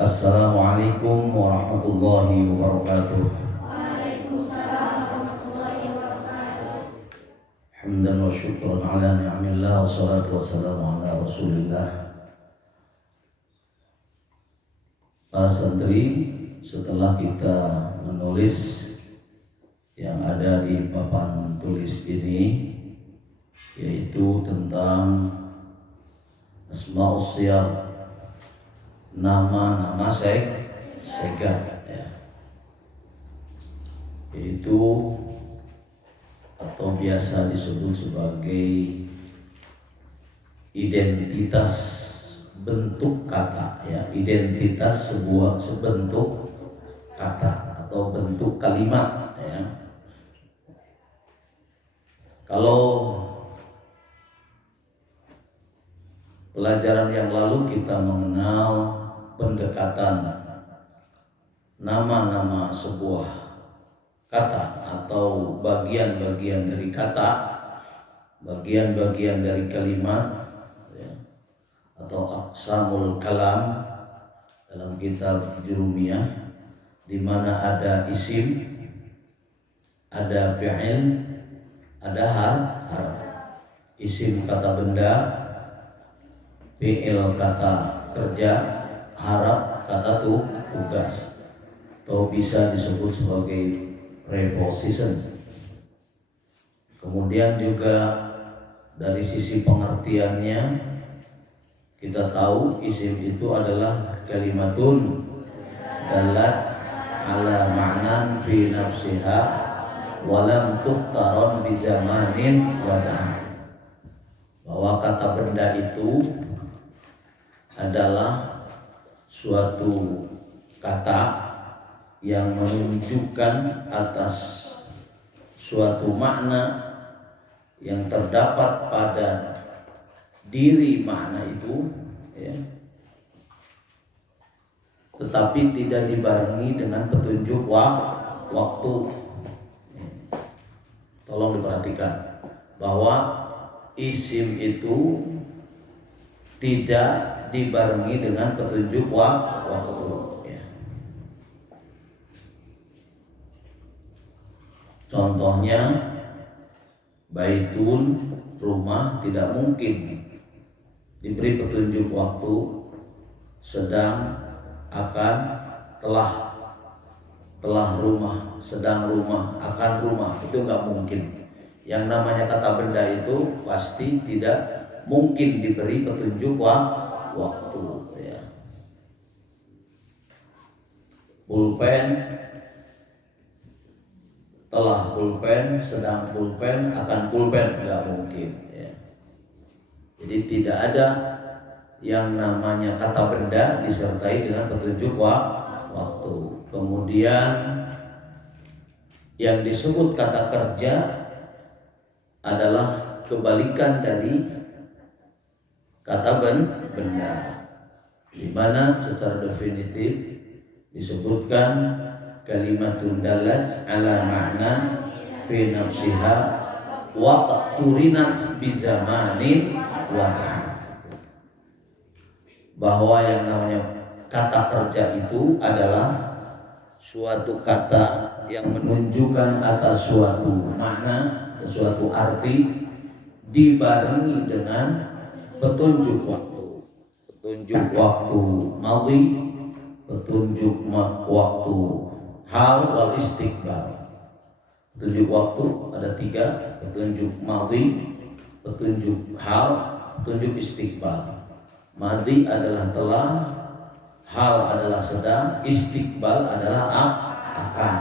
Assalamualaikum warahmatullahi wabarakatuh. Waalaikumsalam warahmatullahi wabarakatuh. Hamdan wa syukran ala ni'amillah, wassalatu wassalamu ala rasulillah. Para santri, setelah kita menulis yang ada di papan tulis ini, yaitu tentang Asma'us Siyam, nama-nama segat, ya. Yaitu atau biasa disebut sebagai identitas bentuk kata, ya, identitas sebentuk kata atau bentuk kalimat, ya. Kalau pelajaran yang lalu kita mengenal pendekatan nama-nama sebuah kata atau bagian-bagian dari kata, bagian-bagian dari kalimat, ya, atau aqsamul kalam dalam kitab Jurumiyah, di mana ada isim, ada fi'il, ada harf. Isim kata benda, fi'il kata kerja, harf kata tugas, atau bisa disebut sebagai preposition. Kemudian juga dari sisi pengertiannya, kita tahu isim itu adalah kalimatun dalat ala ma'nan fi nafsiha walam tuqtaron bi zamanin wada'a. Bahwa kata benda itu adalah suatu kata yang menunjukkan atas suatu makna yang terdapat pada diri makna itu, ya, tetapi tidak dibarengi dengan petunjuk waktu. Tolong diperhatikan bahwa isim itu tidak dibarengi dengan petunjuk waktu. Contohnya baitun, rumah, tidak mungkin diberi petunjuk waktu, sedang, akan, telah rumah, sedang rumah, akan rumah, itu nggak mungkin. Yang namanya kata benda itu pasti tidak mungkin diberi petunjuk waktu, ya. Pulpen, telah pulpen, sedang pulpen, akan pulpen, nggak mungkin, ya. Jadi tidak ada yang namanya kata benda disertai dengan petunjuk waktu. Kemudian yang disebut kata kerja adalah kebalikan dari kata benda, di mana secara definitif disebutkan kalimatun dalat ala ma'na fi nafsiha wa turinat bi zamanin wada'a. Bahwa yang namanya kata kerja itu adalah suatu kata yang menunjukkan atas suatu makna, suatu arti, dibarengi dengan petunjuk waktu. Petunjuk waktu madhi, petunjuk waktu hal wal istiqbal. Petunjuk waktu ada 3, petunjuk madhi, petunjuk hal, petunjuk istiqbal. Madhi adalah telah, hal adalah sedang, istiqbal adalah akan.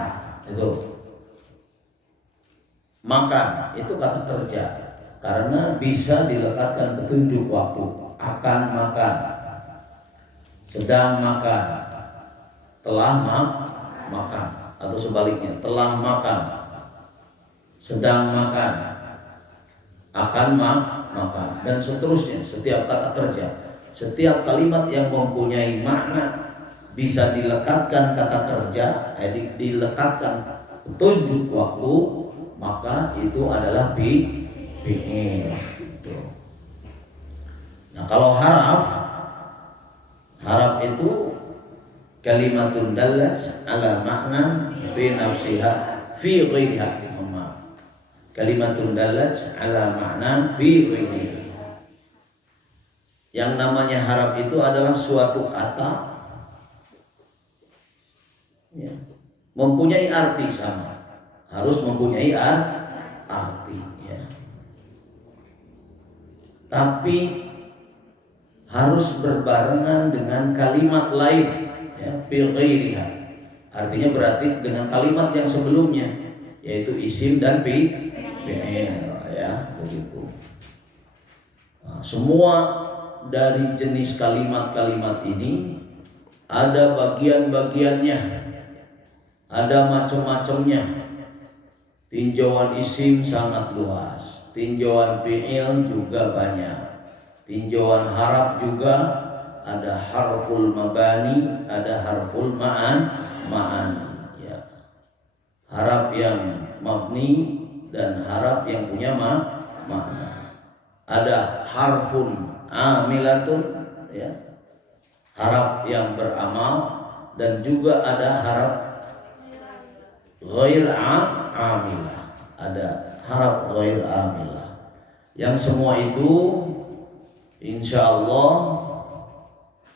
Itu makan, itu kata kerja, karena bisa dilekatkan petunjuk waktu. Akan makan, sedang makan, telah makan, atau sebaliknya, telah makan, sedang makan, akan makan, dan seterusnya. Setiap kata kerja, setiap kalimat yang mempunyai makna bisa dilekatkan kata kerja, dilekatkan petunjuk waktu, maka itu adalah fi'il. Nah, kalau haraf itu kalimatun dallat ala makna fi nafsiha fi ghairiha. Kalimatun dallat ala makna fi ghairiha. Yang namanya harap itu adalah suatu kata ya, mempunyai arti sama, harus mempunyai arti ya. Tapi harus berbarengan dengan kalimat lain ya, fi ghairiha. Artinya berarti dengan kalimat yang sebelumnya, yaitu isim dan fi'il ya, begitu. Nah, semua dari jenis kalimat-kalimat ini ada bagian-bagiannya, ada macam-macamnya. Tinjauan isim sangat luas, tinjauan fi'il juga banyak, tinjauan haraf juga ada harful mabani, ada harful ma'ani ya. Haraf yang mabni dan haraf yang punya makna. Ada harfun amilatun ya, haraf yang beramal, dan juga ada haraf ghair amilah, ada haraf ghair amilah. Yang semua itu insya Allah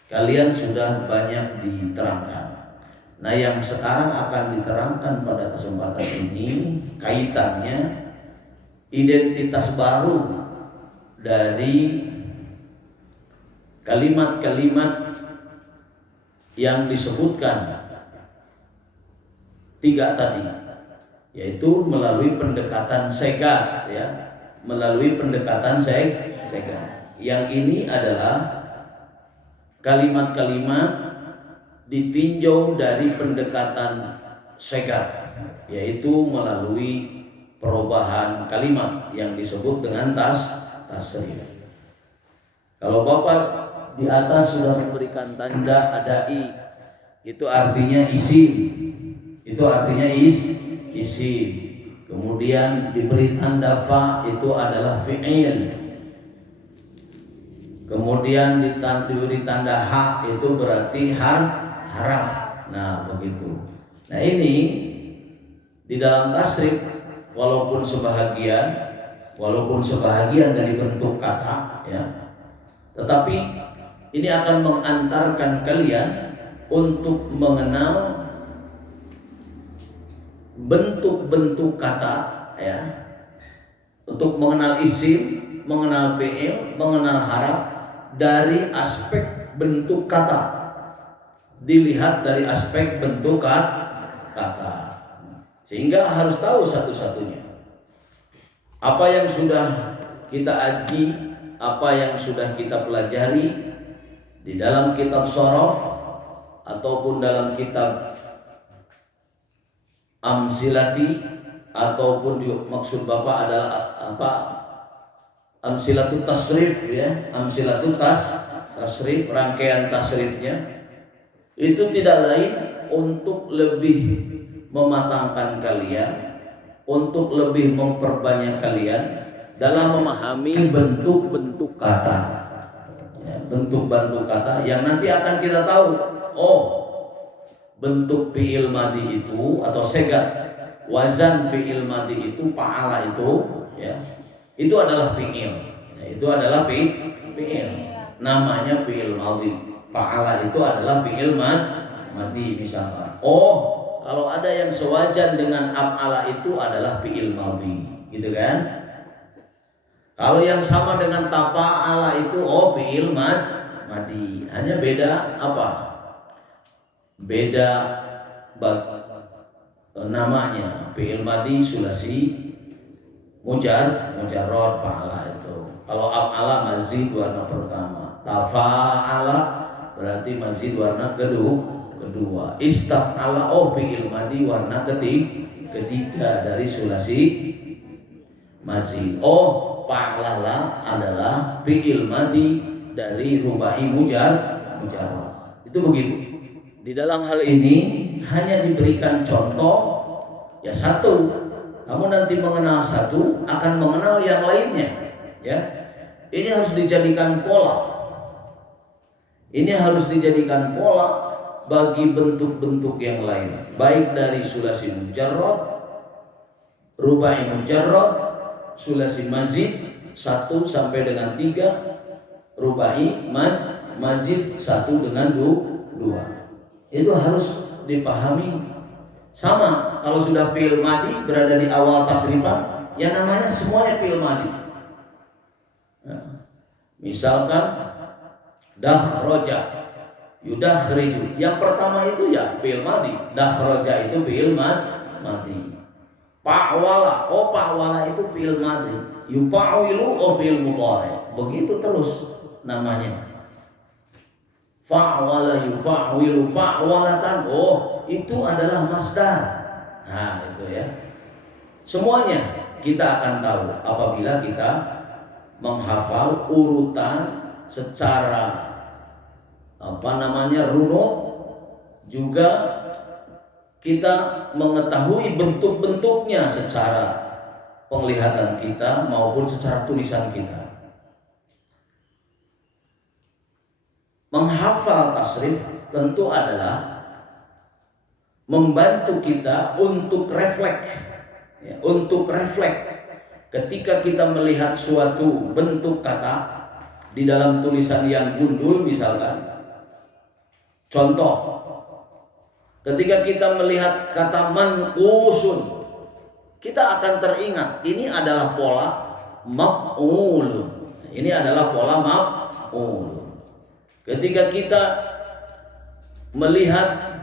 kalian sudah banyak diterangkan. Nah, yang sekarang akan diterangkan pada kesempatan ini kaitannya identitas baru dari kalimat-kalimat yang disebutkan tiga tadi, yaitu melalui pendekatan segat ya, melalui pendekatan segat. Yang ini adalah kalimat-kalimat ditinjau dari pendekatan segat, yaitu melalui perubahan kalimat yang disebut dengan tasrif. Kalau Bapak di atas sudah memberikan tanda ada i, itu artinya isim, itu artinya isim. Kemudian diberi tanda fa, itu adalah fi'il. Kemudian diberi tanda ha, itu berarti haraf. Nah, begitu. Nah, ini di dalam tasrif walaupun sebahagian dari bentuk kata ya, tetapi ini akan mengantarkan kalian untuk mengenal bentuk-bentuk kata ya, untuk mengenal isim, mengenal fi'il, mengenal haraf dari aspek bentuk kata. Dilihat dari aspek bentuk kata, sehingga harus tahu satu-satunya apa yang sudah kita aji, apa yang sudah kita pelajari di dalam kitab shorof ataupun dalam kitab amsilati, ataupun maksud Bapak adalah apa, amsilatut tasrif ya, amsilatut tasrif, rangkaian tasrifnya. Itu tidak lain untuk lebih mematangkan kalian, untuk lebih memperbanyak kalian dalam memahami bentuk-bentuk kata ya, bentuk-bentuk kata yang nanti akan kita tahu. Oh, bentuk fi'il madi itu atau segat, wazan fi'il madi itu, fa'ala itu ya, itu adalah fi'il ya, itu adalah fi'il, namanya fi'il madi. Fa'ala itu adalah fi'il madi misalkan. Oh, kalau ada yang sewajan dengan af'ala itu adalah fi'il madi, gitu kan? Kalau yang sama dengan tafa'ala itu oh fi'il madi. Hanya beda apa? Beda namanya. Fi'il madi sulasi mujarrad, fa'ala itu. Kalau af'ala mazid warna pertama, tafa'ala berarti mazid warna kedua. Istaf'ala oh fi'il madi warna ketiga dari sulasi mazid. Oh, fa'lala adalah fi'il madi dari rubai mujarrad. Itu begitu. Di dalam hal ini hanya diberikan contoh ya satu. Kamu nanti mengenal satu akan mengenal yang lainnya ya. Ini harus dijadikan pola. Ini harus dijadikan pola bagi bentuk-bentuk yang lain, baik dari sulasi mujarrad, rubai mujarrad, sulasi mazid 1 sampai dengan 3, rubai mazid 1 dengan 2. Itu harus dipahami. Sama kalau sudah fi'il madi berada di awal tasrifan, yang namanya semuanya fi'il madi. Misalkan dakhraja, yudakhriju, yang pertama itu ya fi'il madi. Dakhraja itu fi'il madi. Fa'wala, fa'wala itu fi'il madi. Yufa'wilu fi'il mudhari. Begitu terus namanya. Fa'wala yufa'wilu fa'walatan, itu adalah masdar. Nah, itu ya. Semuanya kita akan tahu apabila kita menghafal urutan secara runut, juga kita mengetahui bentuk-bentuknya secara penglihatan kita maupun secara tulisan kita. Menghafal tasrif tentu adalah membantu kita untuk refleks, ya, ketika kita melihat suatu bentuk kata di dalam tulisan yang gundul, misalkan contoh, ketika kita melihat kata manqusun, kita akan teringat ini adalah pola maf'ulun. Ini adalah pola maf'ulun. Ketika kita melihat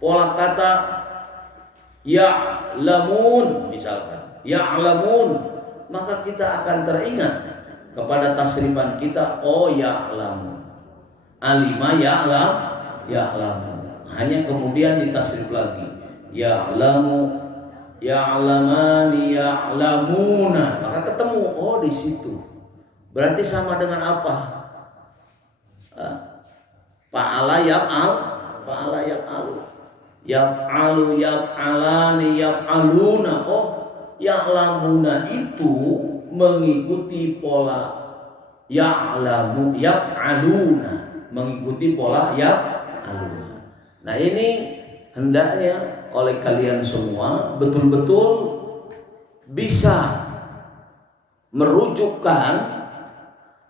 pola kata ya'lamun, misalkan ya'lamun, maka kita akan teringat kepada tasrifan kita, ya'lamun, alima ya'lamun. Hanya kemudian ditasrif lagi, ya'lamu, ya'lamani, ya'lamuna, maka ketemu di situ. Berarti sama dengan apa? Fa'ala yaf'alu, yaf'alu, yaf'alani, yaf'aluna. Ya'lamuna itu mengikuti pola ya'lamu, yaf'aluna, mengikuti pola yaf'aluna. Nah, ini hendaknya oleh kalian semua betul-betul bisa merujukkan,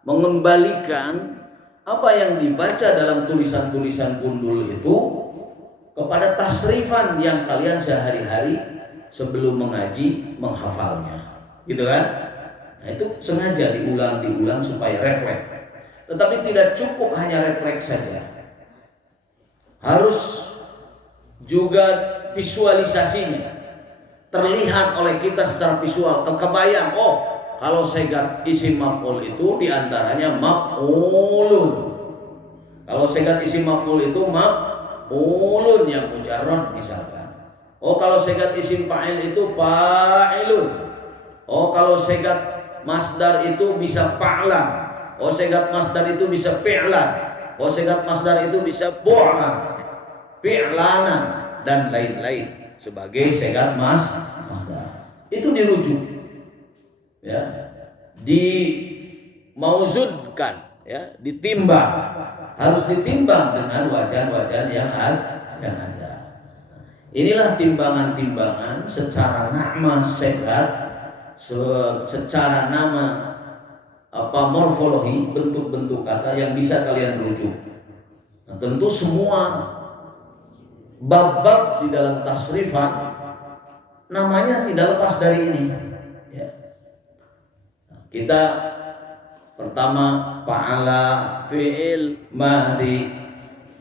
mengembalikan apa yang dibaca dalam tulisan-tulisan gundul itu kepada tasrifan yang kalian sehari-hari sebelum mengaji menghafalnya, gitu kan? Nah, itu sengaja diulang supaya refleks. Tetapi tidak cukup hanya refleks saja, harus juga visualisasinya terlihat oleh kita secara visual. Kebayang, kalau segat isim maf'ul itu diantaranya maf'ulun. Kalau segat isim maf'ul itu maf'ulun yang mujarrad misalkan. Kalau segat isim fa'il itu fa'ilun. Kalau segat masdar itu bisa fa'lan. Segat masdar itu bisa fi'lan. Segat masdar itu bisa bu'lan, fi'lanan, dan lain-lain sebagai segat masdar. Itu dirujuk, ya, dimauzudkan, ya, ditimbang, harus ditimbang dengan wajan-wajan yang ada. Inilah timbangan-timbangan secara nama segat, secara nama morfologi, bentuk-bentuk kata yang bisa kalian rujuk. Nah, tentu semua bab-bab di dalam tasrifat namanya tidak lepas dari ini, ya. Kita pertama fa'ala fi'il mahdi,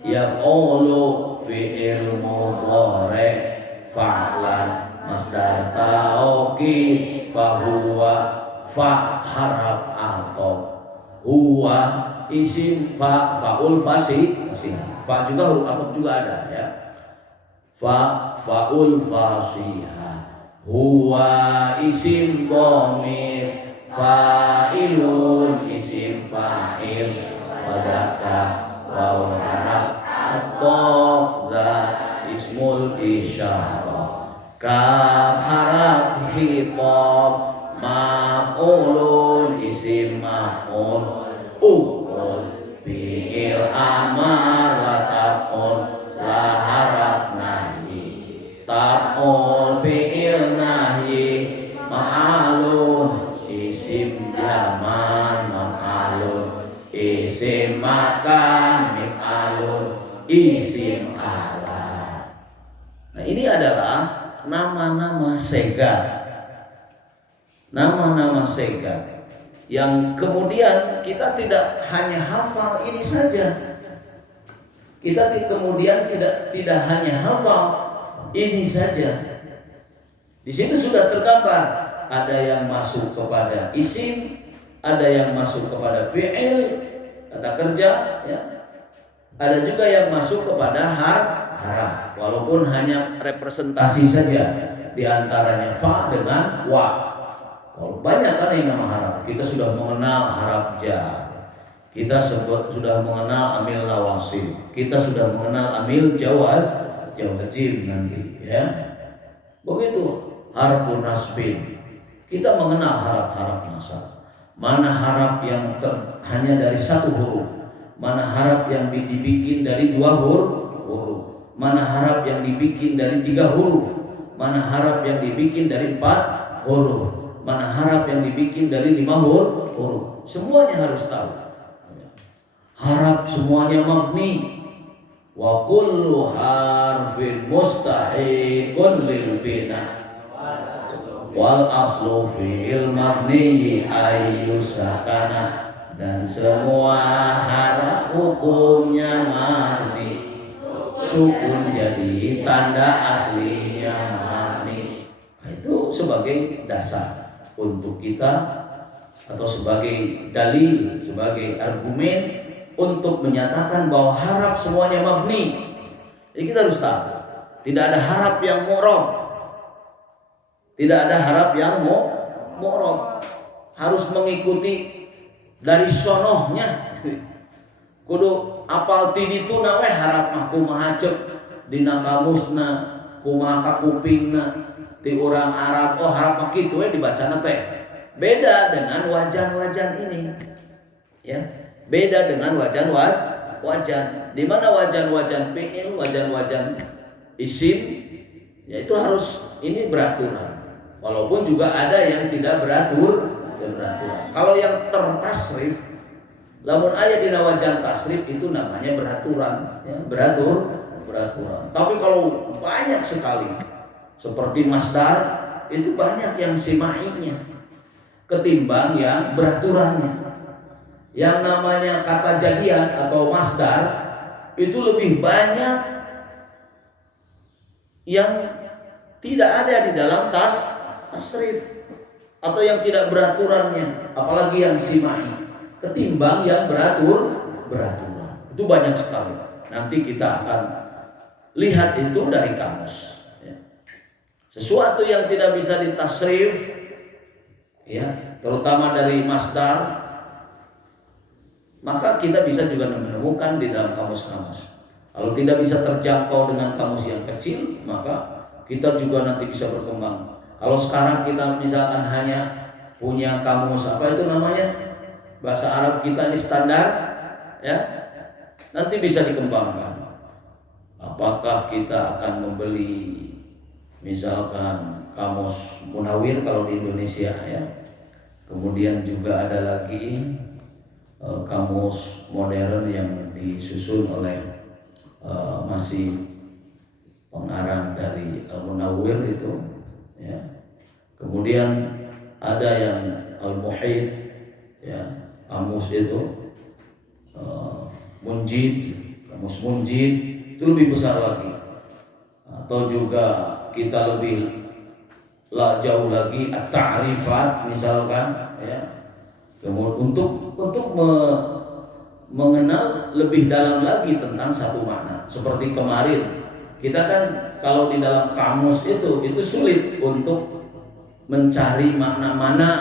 yaqulu fi'il mudhari, fa'lan masdar taukid, fahuwa fa haraf atop, huwa isim fa'ul fasih, fa juga huruf atop juga ada, ya. Fa'ul fasihah, huwa isim dhamir, fa'ilun isim fa'il, wadaka waw haraf atop, ismul isyarah, kaf haraf khitab, maf'ulun isim maf'ul, fi'il amar wa taf'ul, akan mif'alun isim alat. Nah, ini adalah nama-nama segar. Nama-nama segar yang kemudian kita tidak hanya hafal ini saja. Kita kemudian tidak hanya hafal ini saja. Di situ sudah tergambar, ada yang masuk kepada isim, ada yang masuk kepada fi'il, kata kerja, ya. Ada juga yang masuk kepada harf, walaupun hanya representasi saja, di antaranya fa dengan wa. Kalau banyak kan yang nama harf, kita sudah mengenal harf jar, kita sudah mengenal amil nawasib, kita sudah mengenal amil jawazim nanti, ya. Begitu harfun nasbin, kita mengenal harap-harap nasab. Mana harap yang hanya dari satu huruf, mana harap yang dibikin dari dua huruf, mana harap yang dibikin dari 3 huruf, mana harap yang dibikin dari 4 huruf, mana harap yang dibikin dari 5 huruf. Semuanya harus tahu. Harap semuanya mabni. Wa kullu harfin mustahiqun lil bina wal aslu fil mabni ayyusakana, dan semua haraf hukumnya mabni, sukun jadi tanda aslinya mabni. Itu sebagai dasar untuk kita, atau sebagai dalil, sebagai argumen untuk menyatakan bahwa harap semuanya mabni. Jadi kita harus tahu, tidak ada harap yang mu'rab. Tidak ada harap yang mu'rab. Harus mengikuti dari sonohnya. Kudu apal tidituna we harap mah kumaha cek dina kamusna, kumaha ka kupingna ti urang Arab. Oh, harap mah kitu we dibacana teh. Beda dengan wajan-wajan ini. Ya. Beda dengan wajan. Di mana wajan-wajan fi'il, wajan-wajan isim, ya itu harus ini beraturan. Walaupun juga ada yang tidak beraturan. Kalau yang tertasrif, lamun aya dina wajan tasrif itu namanya beraturan, ya, beraturan. Tapi kalau banyak sekali seperti masdar, itu banyak yang simainya ketimbang yang beraturannya. Yang namanya kata jadian atau masdar itu lebih banyak yang tidak ada di dalam tasrif atau yang tidak beraturannya, apalagi yang simai, ketimbang yang beraturan. Itu banyak sekali. Nanti kita akan lihat itu dari kamus. Ya. Sesuatu yang tidak bisa ditasrif, ya, terutama dari masdar, maka kita bisa juga menemukan di dalam kamus-kamus. Kalau tidak bisa terjangkau dengan kamus yang kecil, maka kita juga nanti bisa berkembang. Kalau sekarang kita misalkan hanya punya kamus apa itu namanya, bahasa Arab kita ini standar, ya, nanti bisa dikembangkan. Apakah kita akan membeli misalkan kamus Munawir kalau di Indonesia, ya. Kemudian juga ada lagi kamus modern yang disusun oleh masih pengarang dari Munawir itu, ya. Kemudian ada yang Al-Muhit, ya, kamus itu Munjid, kamus Munjid itu lebih besar lagi. Atau juga kita lebih jauh lagi at-ta'rifat misalkan, ya. Kemudian untuk mengenal lebih dalam lagi tentang satu makna. Seperti kemarin kita kan kalau di dalam kamus itu sulit untuk mencari makna-makna,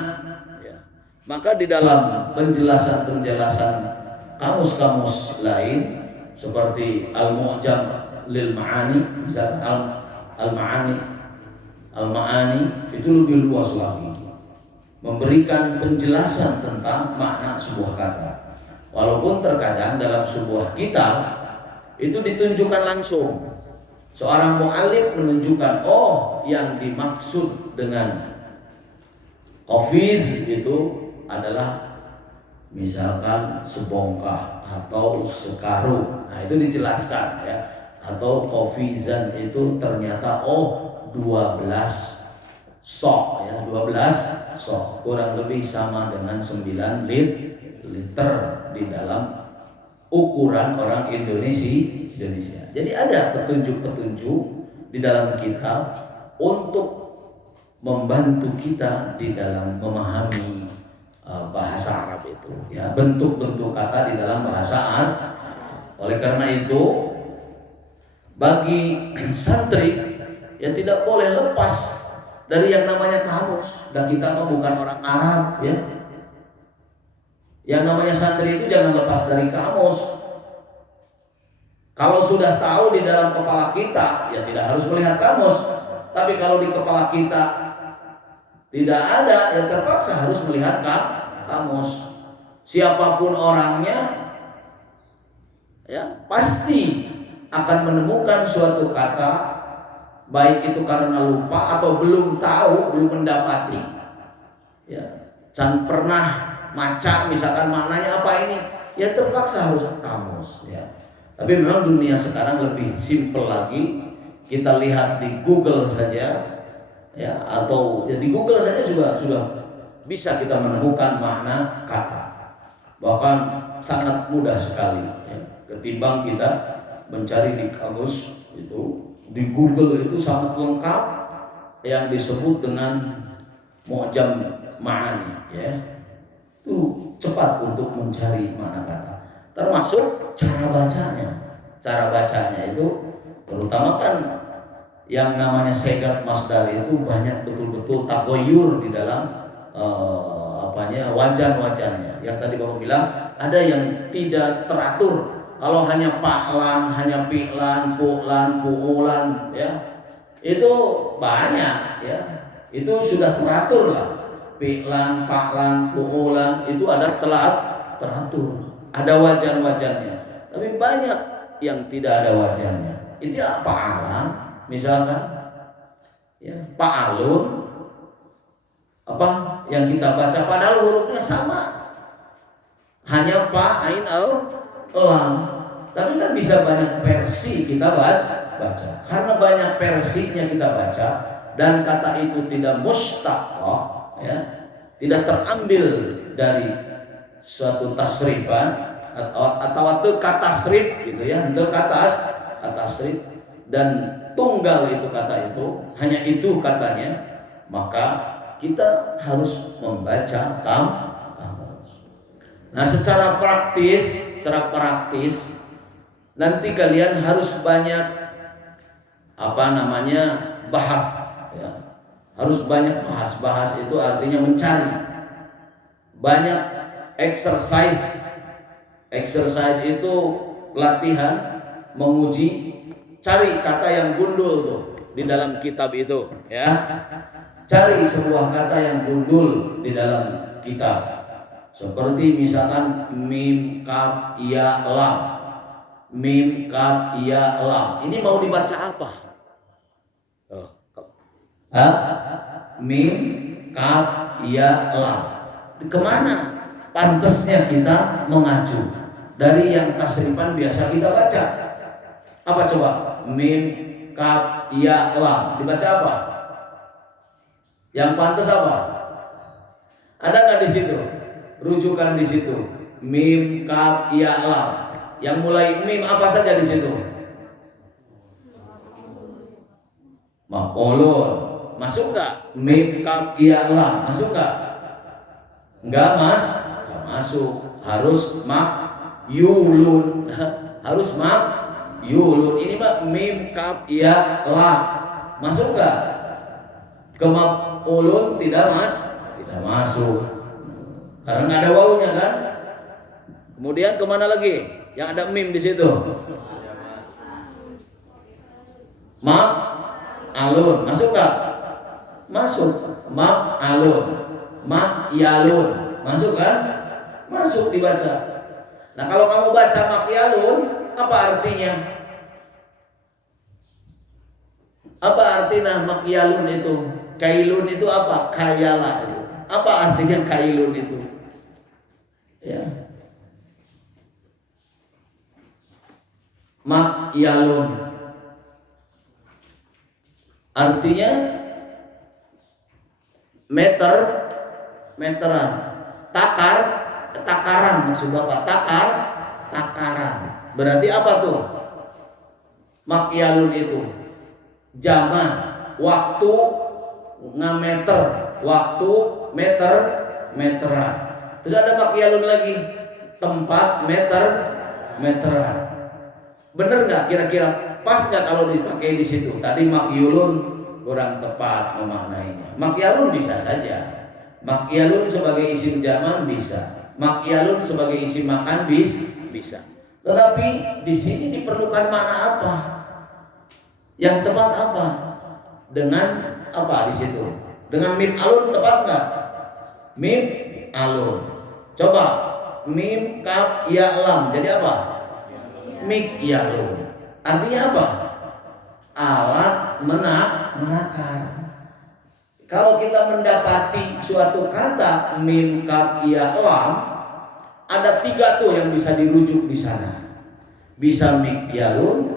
ya. Maka di dalam penjelasan kamus-kamus lain seperti Al-Mu'jam lil Ma'ani, misal Al-Ma'ani itu lebih luas lagi, memberikan penjelasan tentang makna sebuah kata. Walaupun terkadang dalam sebuah kitab itu ditunjukkan langsung. Seorang mu'alif menunjukkan, oh, yang dimaksud dengan qafiz itu adalah misalkan sebongkah atau sekarung. Nah, itu dijelaskan ya. Atau kofizan itu ternyata 12 sok ya, 12 sok kurang lebih sama dengan 9 liter di dalam ukuran orang Indonesia. Jadi ada petunjuk-petunjuk di dalam kitab untuk membantu kita di dalam memahami bahasa Arab itu ya, bentuk-bentuk kata di dalam bahasa Arab. Oleh karena itu bagi santri ya tidak boleh lepas dari yang namanya kamus, dan kita mah bukan orang Arab ya. Yang namanya santri itu jangan lepas dari kamus. Kalau sudah tahu di dalam kepala kita ya tidak harus melihat kamus. Tapi kalau di kepala kita tidak ada ya terpaksa harus melihat kamus. Siapapun orangnya ya pasti akan menemukan suatu kata, baik itu karena lupa atau belum tahu, belum mendapati ya, jangan pernah maca misalkan maknanya apa ini ya terpaksa harus kamus ya. Tapi memang dunia sekarang lebih simpel lagi. Kita lihat di Google saja ya, atau ya di Google saja juga sudah bisa kita menemukan makna kata, bahkan sangat mudah sekali ya, ketimbang kita mencari di kamus itu. Di Google itu sangat lengkap yang disebut dengan mu'jam ma'ani ya. Itu cepat untuk mencari makna kata. Termasuk cara bacanya. Cara bacanya itu terutama kan yang namanya segat masdar itu banyak betul-betul tagoyur di dalam wajan-wajannya. Yang tadi Bapak bilang ada yang tidak teratur. Kalau hanya paklan, hanya pi'lan, pu'lan, pu'ulan ya, itu banyak ya. Itu sudah teratur lah. Pi'lan, paklan, pu'ulan itu ada teratur. Ada wajan-wajannya. Tapi banyak yang tidak ada wajannya. Itu apa alam? Misalkan ya, pa'alun apa yang kita baca padahal hurufnya sama. Hanya pa, ain, al, lam. Tapi kan bisa banyak versi kita baca. Karena banyak versinya kita baca dan kata itu tidak mustaqah ya, tidak terambil dari suatu tasrifan atau waktu kata tasrif gitu ya, untuk kata tasrif dan tunggal itu kata itu, hanya itu katanya, maka kita harus membaca kamus. Nah, secara praktis nanti kalian harus banyak bahas ya. Harus banyak bahas itu artinya mencari. Banyak exercise itu latihan menguji, cari kata yang gundul tuh di dalam kitab itu ya. Cari sebuah kata yang gundul di dalam kitab. Seperti misalkan mim, kaf, ya, lam. Mim, kaf, ya, lam. Ini mau dibaca apa? Mim, kaf, ya, lam. Kemana pantasnya kita mengacu? Dari yang tasrifan biasa kita baca. Apa coba? Mim, kaf, ya, lam. Dibaca apa? Yang pantas apa? Ada nggak di situ? Rujukan di situ. Mim, kaf, ya, lam. Yang mulai mim apa saja di situ? Maf'ulun. Masuk nggak? Mim, kaf, ya, lam. Masuk nggak? Nggak masuk. Harus yulun. Harus yulun. Ini mah mim, kaf, ya, lam. Masuk nggak? Ke maf'ulun tidak masuk. Karena nggak ada wawunya kan. Kemudian kemana lagi? Yang ada mim di situ. Maf'alun. Masuk nggak? Masuk. Maf'alun. Ma'yalun. Masuk kan? Masuk dibaca. Nah, kalau kamu baca ma'yalun, apa artinya? Apa artinya ma'yalun itu? Kailun itu apa? Kayala itu. Apa artinya kailun itu? Ya. makyalun. Artinya meteran. Takaran maksud Bapak. Takaran. Berarti apa tuh? Makyalun itu zaman, waktu ngameter, waktu meteran. Terus ada makyalun lagi, tempat meteran. Bener nggak kira-kira? Pas nggak kalau dipakai di situ? Tadi makyulun kurang tepat memaknainya. Makyalun bisa saja. Makyalun sebagai isim zaman bisa. Makyalun sebagai isim makan bisa. Tetapi di sini diperlukan makna apa? Yang tepat apa? Dengan apa di situ? Dengan mim alun tepat nggak? Mim alun. Coba mim kaf ya lam jadi apa? Mikyalun. Artinya apa? Alat menakar. Kalau kita mendapati suatu kata mim kaf ya lam, ada 3 tuh yang bisa dirujuk di sana. Bisa mikyalun,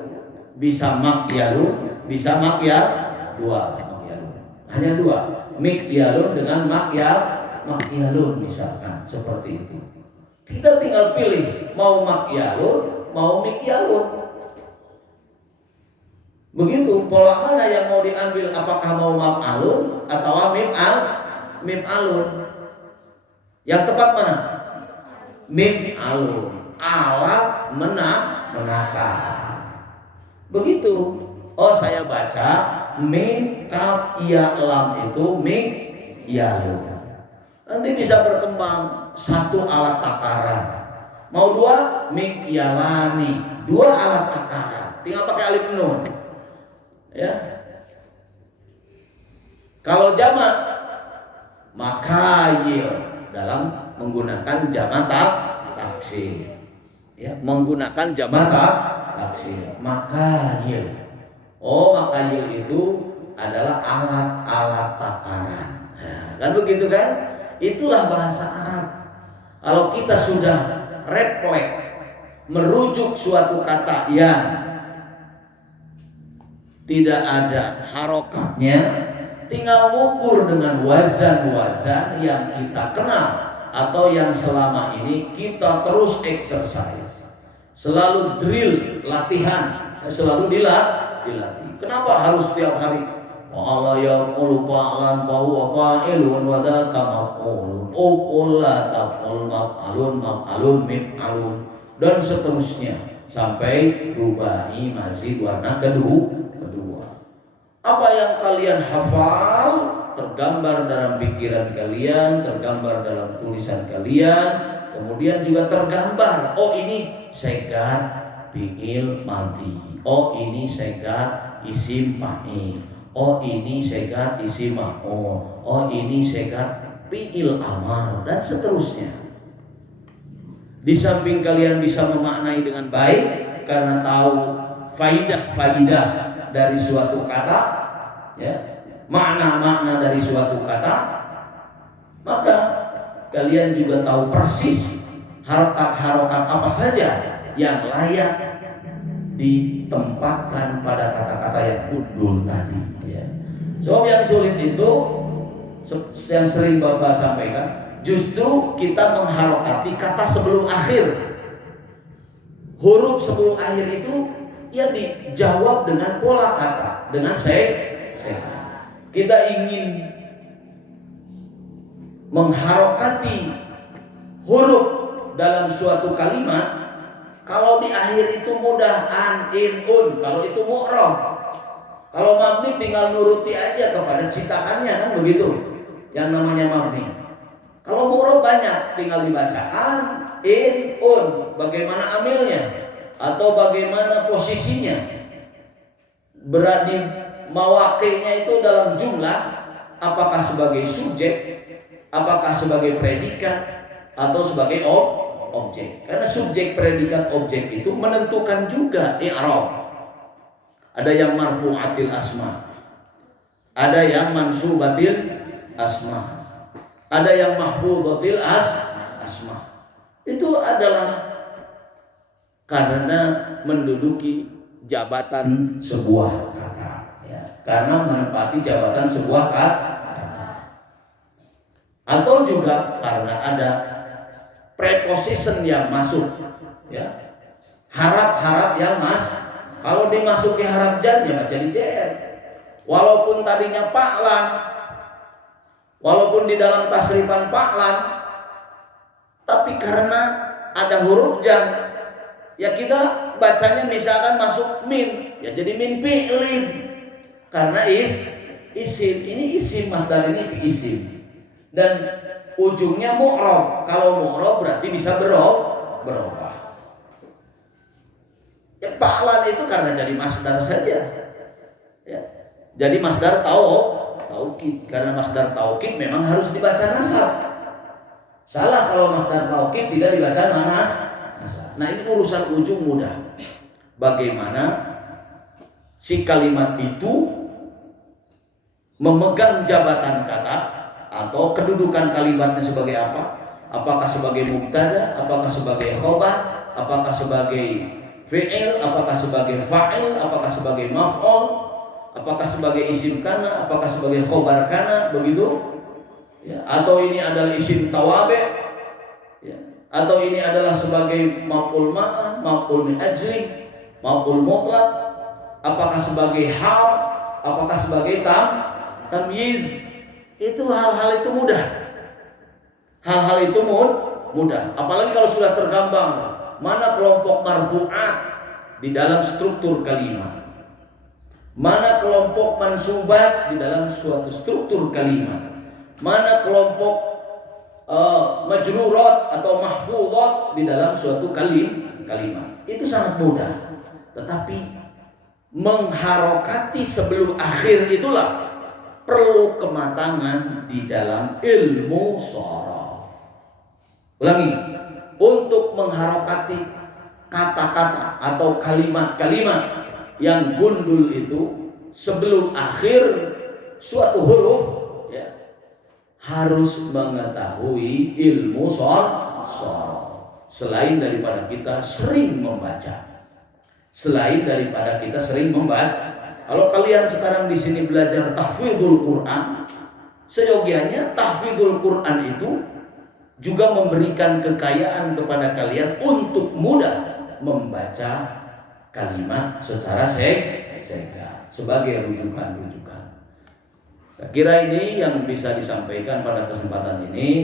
bisa makyalun, bisa makyalun. Hanya 2. Mikyalun dengan makyalun misalkan seperti itu. Kita tinggal pilih mau makyalun, mau mikyalun. Begitu pola mana yang mau diambil, apakah mau maf'alun atau mim alun? Yang tepat mana? Mim alun. Alat menakar. Begitu. Oh, saya baca mim kaf ya lam itu mikyalun. Nanti bisa berkembang 1 alat takaran. Mau 2 mikyalani, 2 alat takaran. Tinggal pakai alif nun. Ya. Kalau jamak makayil dalam menggunakan jamak taksir. Ya, menggunakan jamak taksir. Makayil. Oh, makayil itu adalah alat-alat takaran. Nah, kan begitu kan? Itulah bahasa Arab. Kalau kita sudah refleks merujuk suatu kata yang tidak ada harokatnya, tinggal mengukur dengan wazan-wazan yang kita kenal atau yang selama ini kita terus exercise, selalu drill, latihan, selalu dilatih. Kenapa harus setiap hari? Allah ya ulupa'lan pahu fa'ilun wada kamaf'ulun u'ulla taf'ul maf'alun mif'alun dan seterusnya sampai rubai mazid warna kedua. Apa yang kalian hafal tergambar dalam pikiran kalian, tergambar dalam tulisan kalian, kemudian juga tergambar. Oh, ini segat fi'il madhi. Oh, ini segat isim fa'il. Oh, ini segat isim maf'ul. Oh, ini segat fi'il amar dan seterusnya. Di samping kalian bisa memaknai dengan baik karena tahu faidah dari suatu kata, ya, makna-makna dari suatu kata, maka kalian juga tahu persis harokat-harokat apa saja yang layak ditempatkan pada kata-kata yang udul tadi. Ya. Sebab yang sulit itu, yang sering Bapak sampaikan, justru kita mengharokati kata sebelum akhir. Huruf sebelum akhir itu ya dijawab dengan pola kata, dengan kita ingin mengharokati huruf dalam suatu kalimat. Kalau di akhir itu mudah an, in, un. Kalau itu mu'rab. Kalau mabni tinggal nuruti aja kepada citakannya, kan begitu. Yang namanya mabni. Kalau mu'rab banyak, tinggal dibaca an, in, un. Bagaimana amilnya atau bagaimana posisinya. Berarti mawaqi'nya itu dalam jumlah, apakah sebagai subjek, apakah sebagai predikat atau sebagai objek. Karena subjek, predikat, objek itu menentukan juga i'rab. Ada yang marfu'atil asma, ada yang mansubatil asma, ada yang mahfudzatil asma. Itu adalah karena menduduki jabatan sebuah kata, ya. Karena menempati jabatan sebuah kata, atau juga karena ada preposition yang masuk, ya. Harap-harap yang kalau dimasuki harap jar ya jadi JR. Walaupun tadinya paklan, walaupun di dalam tasrifan paklan, tapi karena ada huruf jar, ya kita bacanya misalkan masuk min, ya jadi min fi'lin. Karena isim, ini isim, masdar ini isim. Dan ujungnya mu'rab. Kalau mu'rab berarti bisa berubah. Ya paklan itu karena jadi masdar saja. Ya. Jadi masdar taukid. Karena masdar taukid memang harus dibaca nasab. Salah kalau masdar taukid tidak dibaca nasab. Nah ini urusan ujung mudah. Bagaimana si kalimat itu memegang jabatan kata atau kedudukan kalimatnya sebagai apa? Apakah sebagai mubtada, apakah sebagai khobar, apakah sebagai fi'il, apakah sebagai fa'il, apakah sebagai maf'ul, apakah sebagai isim kana, apakah sebagai khobar kana, begitu? Ya, atau ini adalah isim tawabe, ya, atau ini adalah sebagai maf'ul ma'ah, maf'ul min ajli, maf'ul mutlaq, apakah sebagai hal, apakah sebagai tamyiz. Itu hal-hal itu mudah. Hal-hal itu mudah. Apalagi kalau sudah tergambar mana kelompok marfu'at di dalam struktur kalimat, mana kelompok mansubat di dalam suatu struktur kalimat, mana kelompok majrurat atau mahfuzat di dalam suatu kalimat. Itu sangat mudah. Tetapi mengharokati sebelum akhir itulah perlu kematangan di dalam ilmu sharaf. Ulangi, untuk mengharokati kata-kata atau kalimat-kalimat yang gundul itu sebelum akhir suatu huruf, ya, harus mengetahui ilmu sharaf. Selain daripada kita sering membaca, selain daripada kita sering membaca. Kalau kalian sekarang di sini belajar tahfidzul Quran, seyogianya tahfidzul Quran itu juga memberikan kekayaan kepada kalian untuk mudah membaca kalimat secara segar sebagai rujukan. Saya kira ini yang bisa disampaikan pada kesempatan ini.